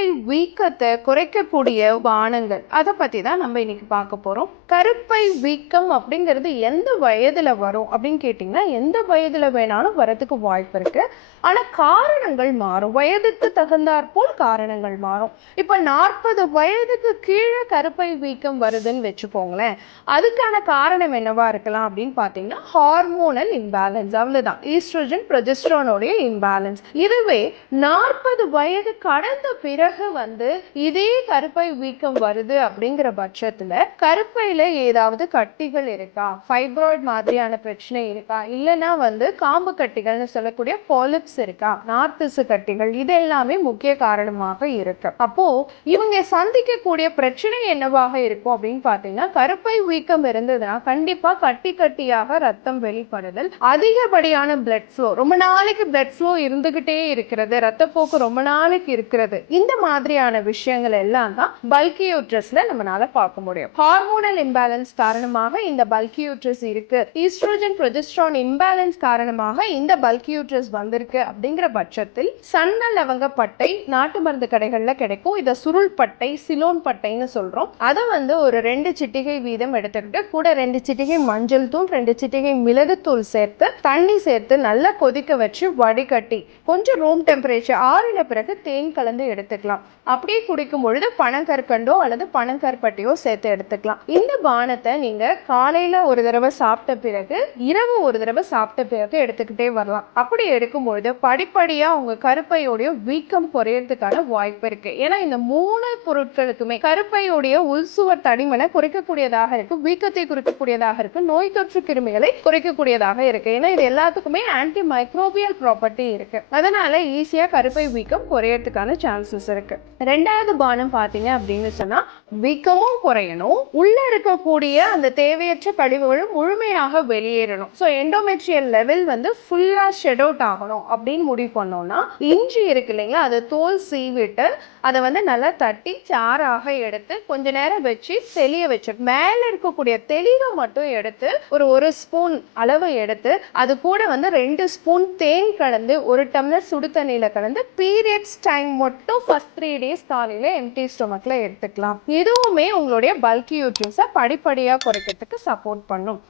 கருப்பை வீக்கத்தை குறைக்கக்கூடிய பானங்கள் அதை பத்தி தான் நம்ம இன்னைக்கு பார்க்க போறோம். கருப்பை வீக்கம் அப்படிங்கிறது எந்த வயதுல வரும் அப்படின்னு கேட்டிங்கன்னா, எந்த வயதுல வேணாலும் வரதுக்கு வாய்ப்பு இருக்கு. ஆனா காரணங்கள் மாறும். வயதுக்கு தகுந்தாற்போல் காரணங்கள் மாறும். இப்ப 40 வயதுக்கு கீழே கருப்பை வீக்கம் வருதுன்னு வச்சுக்கோங்களேன். அதுக்கான காரணம் என்னவா இருக்கலாம் அப்படின்னு பார்த்தீங்கன்னா, ஹார்மோனல் இம்பேலன்ஸ். அவ்வளவுதான். ஈஸ்ட்ரோஜன் ப்ரொஜெஸ்ட்ரானோடைய இம்பேலன்ஸ். இதுவே 40 வயது கடந்த பிறகு இதே கருப்பை வீக்கம் வருது அப்படிங்கிற பட்சத்துல கருப்பையில ஏதாவது கட்டிகள் இருக்கா, ஃபைப்ராய்டு மாதிரியான பிரச்சனை இருக்கா, இல்லைன்னா காம்பு கட்டிகள்னு சொல்லக்கூடிய பாலிப்ஸ் இருக்கா, நார்த்திசு கட்டிகள், இது எல்லாமே முக்கிய காரணமாக இருக்கு. அப்போ இவங்க சந்திக்கக்கூடிய பிரச்சனை என்னவாக இருக்கும் அப்படின்னு பாத்தீங்கன்னா, கருப்பை வீக்கம் இருந்ததுன்னா கண்டிப்பா கட்டி கட்டியாக ரத்தம் வெளிப்படுதல், அதிகப்படியான பிளட் ஃப்ளோ, ரொம்ப நாளைக்கு பிளட் ஃப்ளோ இருந்துகிட்டே இருக்கிறது, ரத்தப்போக்கு ரொம்ப நாளைக்கு இருக்கிறது, இந்த மாதிரியான விஷயங்கள் எல்லாம் தான் பல்கி யூட்ரஸ்ல நம்மளால பார்க்க முடியும். ஹார்மோனல் இம்பேலன்ஸ் காரணமாக இந்த பல்கி யூட்ரஸ் இருக்கு, ஈஸ்ட்ரோஜன் ப்ரொஜெஸ்ட்ரான் இம்பேலன்ஸ் காரணமாக இந்த பல்கி யூட்ரஸ் வந்திருக்கு அப்படிங்கிற பட்சத்தில் சன்ன லவங்க பட்டை நாட்டு மருந்து கடைகள்ல கிடைக்கும். இத சுருள் பட்டை, சிலோன் பட்டைன்னு சொல்றோம். அதை ஒரு 2 சிட்டிகை வீதம் எடுத்துக்கிட்டு கூட 2 சிட்டிகை மஞ்சள் தூள், 2 சிட்டிகை மிளகுத்தூள் சேர்த்து தண்ணி சேர்த்து நல்லா கொதிக்க வச்சு வடிகட்டி கொஞ்சம் ரூம் டெம்பரேச்சர் ஆறின பிறகு தேன் கலந்து எடுத்துக்கலாம். அப்படியே குடிக்கும் பொழுது பனங்கற்கண்டோ அல்லது பனங்கற்பட்டியோ சேர்த்து எடுத்துக்கலாம். இந்த பானத்தை நீங்க காலையில ஒரு தடவை சாப்பிட்ட பிறகு இரவு ஒரு தடவை சாப்பிட்ட பிறகு எடுத்துக்கிட்டே வரலாம். அப்படி எடுக்கும் பொழுது படிப்படியா உங்க கருப்பையோடைய வீக்கம் குறையறதுக்கான வாய்ப்பு இருக்கு. ஏன்னா இந்த 3 பொருட்களுக்குமே கருப்பையோடைய உள்சுவர் தடிமனை குறைக்கக்கூடியதாக இருக்கு, வீக்கத்தை குறைக்கக்கூடியதாக இருக்கு, நோய் தொற்று கிருமிகளை குறைக்கக்கூடியதாக இருக்கு. ஏன்னா இது எல்லாத்துக்குமே ஆன்டி மைக்ரோபியல் ப்ராப்பர்ட்டி இருக்கு. அதனால ஈஸியா கருப்பை வீக்கம் குறையறதுக்கான சான்சஸ் இருக்கு. ரெண்டாவது பானம் பாத்தீங்க அப்படின்னு சொன்னா, வீக்கமும் குறையணும், உள்ள இருக்கக்கூடிய அந்த தேவையற்ற கழிவுகளும் முழுமையாக வெளியேறணும். ஸோ எண்டோமெட்ரியல் லெவல் ஃபுல்லா ஷெட் அவுட் ஆகணும் அப்படின்னு முடிவு பண்ணோம்னா, இஞ்சி இருக்கு இல்லைங்களா, அதை தோல் சீவிட்டு அதை நல்லா தட்டி சாறாக எடுத்து கொஞ்ச நேரம் வச்சு தெளிய வச்சு மேல இருக்கக்கூடிய தெளிவை மட்டும் எடுத்து ஒரு ஸ்பூன் அளவு எடுத்து அது கூட 2 ஸ்பூன் தேன் கலந்து 1 டம்ளர் சுடு தண்ணியில கலந்து பீரியட்ஸ் டைம் மட்டும் ஃபர்ஸ்ட் 3 டேஸ் காலையில எம்டி ஸ்டொமக்ல எடுத்துக்கலாம். இதுவுமே உங்களுடைய பல்கி யூட்ரஸை படிப்படியா குறைக்கிறதுக்கு சப்போர்ட் பண்ணும்.